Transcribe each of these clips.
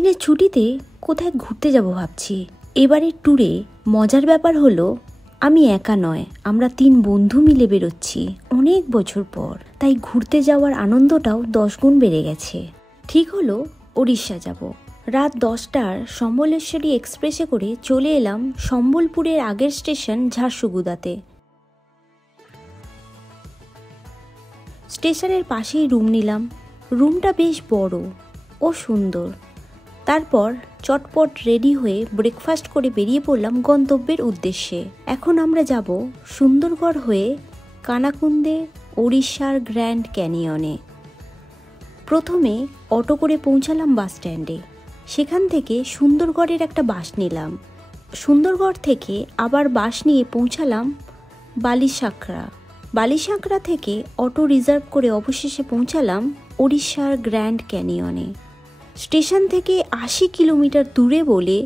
দুদিনের ছুটিতে কোথায় ঘুরতে যাব ভাবছি। এবারের ট্যুরে মজার ব্যাপার হলো আমি একা নয়, আমরা 3 বন্ধু মিলে বেরোচ্ছি অনেক বছর পর। তাই ঘুরতে যাওয়ার আনন্দটাও 10 গুণ বেড়ে গেছে। ঠিক হলো ওড়িশা যাব। রাত 10টার সম্বলেশ্বরী এক্সপ্রেসে করে চলে এলাম সম্বলপুরের আগের স্টেশন ঝারসুগুদাতে। স্টেশনের পাশেই রুম নিলাম। রুমটা বেশ বড় ও সুন্দর। তারপর চটপট রেডি হয়ে ব্রেকফাস্ট করে বেরিয়ে পড়লাম গন্তব্যের উদ্দেশ্যে। এখন আমরা যাব সুন্দরগড় হয়ে কানাকুন্দে, ওড়িশার গ্র্যান্ড ক্যানিয়নে। প্রথমে অটো করে পৌঁছালাম বাস স্ট্যান্ডে। সেখান থেকে সুন্দরগড়ের একটা বাস নিলাম। সুন্দরগড় থেকে আবার বাস নিয়ে পৌঁছালাম বালিসাঁকড়া। বালিসাঁকড়া থেকে অটো রিজার্ভ করে অবশেষে পৌঁছালাম ওড়িশার গ্র্যান্ড ক্যানিয়নে। স্টেশন থেকে 80 কিলোমিটার দূরে বলে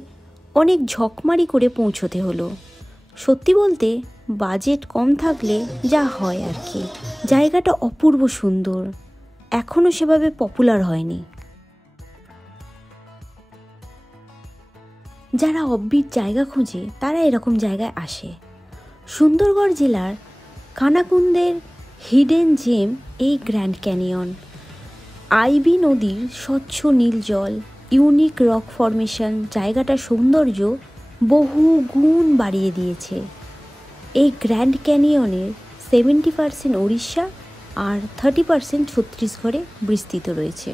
অনেক ঝকমারি করে পৌঁছতে হলো। সত্যি বলতে বাজেট কম থাকলে যা হয় আর কি। জায়গাটা অপূর্ব সুন্দর, এখনও সেভাবে পপুলার হয়নি। যারা অফবিট জায়গা খোঁজে তারা এরকম জায়গায় আসে। সুন্দরগড় জেলার কানাকুন্দের হিডেন জেম এই গ্র্যান্ড ক্যানিয়ন। আইবি নদীর স্বচ্ছ নীল জল, ইউনিক রক ফরমেশন জায়গাটার সৌন্দর্য বহু গুণ বাড়িয়ে দিয়েছে। এই গ্র্যান্ড ক্যানিয়নের 70% ওড়িশা আর 30% ছত্তিশগড়ে বিস্তৃত রয়েছে।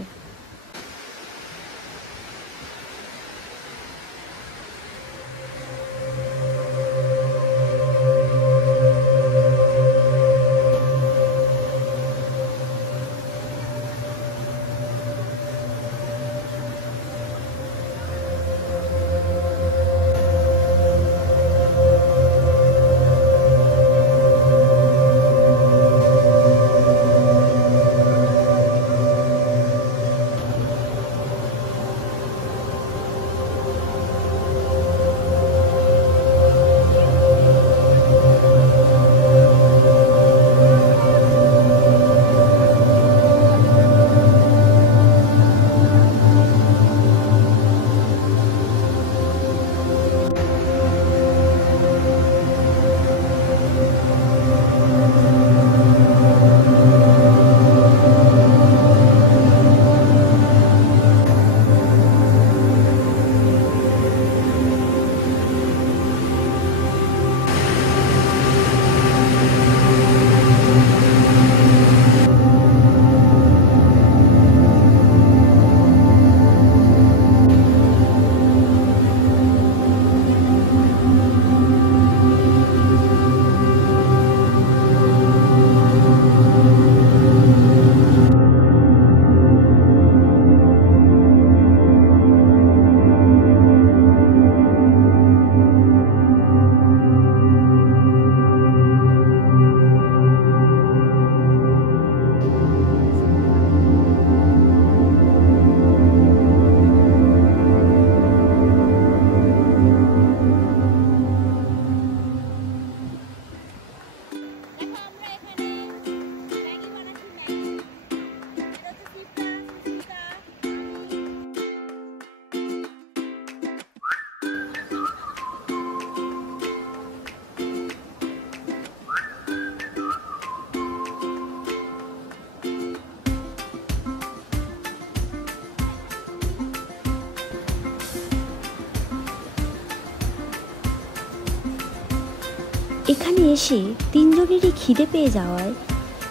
এখানে এসে 3 জনেরই খিদে পেয়ে যাওয়ায়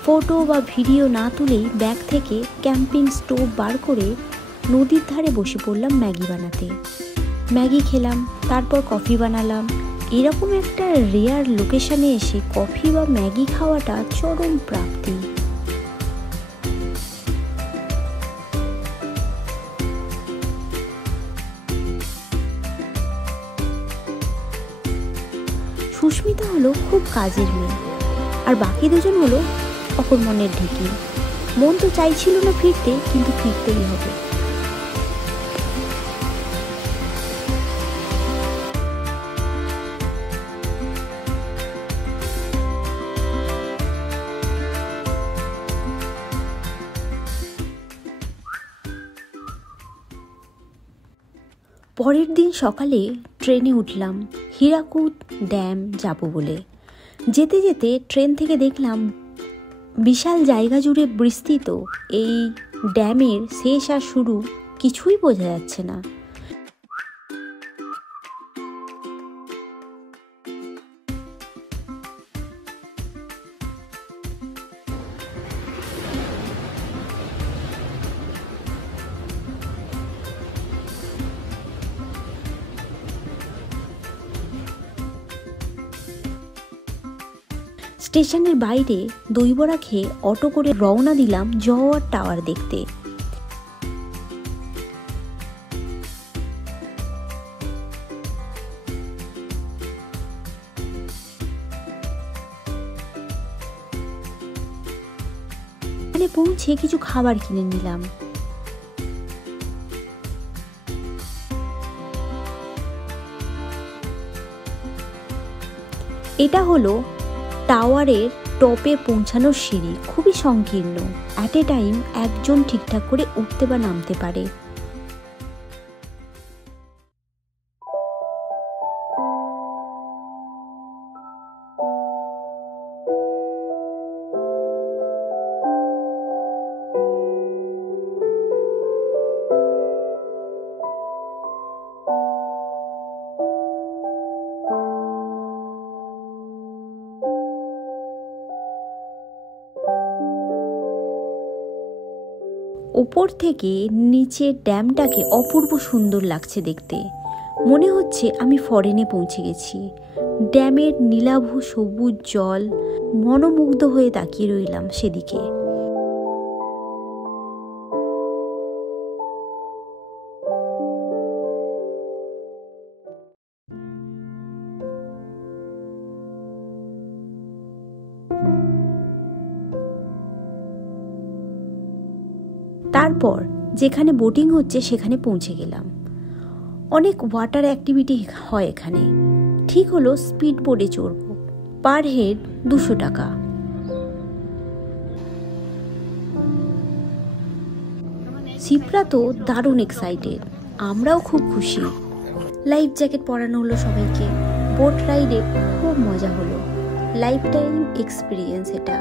ফটো বা ভিডিও না তুলেই ব্যাগ থেকে ক্যাম্পিং স্টোভ বার করে নদীর ধারে বসে পড়লাম ম্যাগি বানাতে। ম্যাগি খেলাম, তারপর কফি বানালাম। এরকম একটা রেয়ার লোকেশনে এসে কফি বা ম্যাগি খাওয়াটা চরম প্রাপ্তি। সুস্মিতা হলো খুব কাজের মেয়ে, আর বাকি দুজন হলো অকর্মণ্যের ঢেকি। মন তো চাইছিল না ফিরতে, কিন্তু ফিরতেই হবে। পরের দিন সকালে ট্রেনে উঠলাম হীরাকুদ ড্যাম যাব বলে। যেতে যেতে ট্রেন থেকে দেখলাম বিশাল জায়গা জুড়ে বিস্তৃত এই ড্যামের শেষ আর শুরু কিছুই বোঝা যাচ্ছে না। স্টেশনের বাইরে দই বড়া খেয়ে অটো করে রওনা দিলাম জওয়ার টাওয়ার দেখতে। এখানে পৌঁছে কিছু খাবার কিনে নিলাম। এটা হলো টাওয়ারের টপে পৌঁছানোর সিঁড়ি, খুবই সংকীর্ণ। অ্যাট এ টাইম একজন ঠিকঠাক করে উঠতে বা নামতে পারে। ওপর থেকে নিচে ড্যামটাকে অপূর্ব সুন্দর লাগছে দেখতে। মনে হচ্ছে আমি ফরেনে পৌঁছে গেছি। ড্যামের নীলাভ সবুজ জল, মনোমুগ্ধ হয়ে তাকিয়ে রইলাম সেদিকে। তারপর যেখানে বোটিং হচ্ছে সেখানে পৌঁছে গেলাম। অনেক ওয়াটার অ্যাক্টিভিটি হয় এখানে। ঠিক হলো স্পিড বোটে চড়ব, পার হেড 200 টাকা। শিপ্রা তো দারুণ এক্সাইটেড, আমরাও খুব খুশি। লাইফ জ্যাকেট পরানো হলো সবাইকে। বোট রাইডে খুব মজা হলো, লাইফ টাইম এক্সপিরিয়েন্স এটা।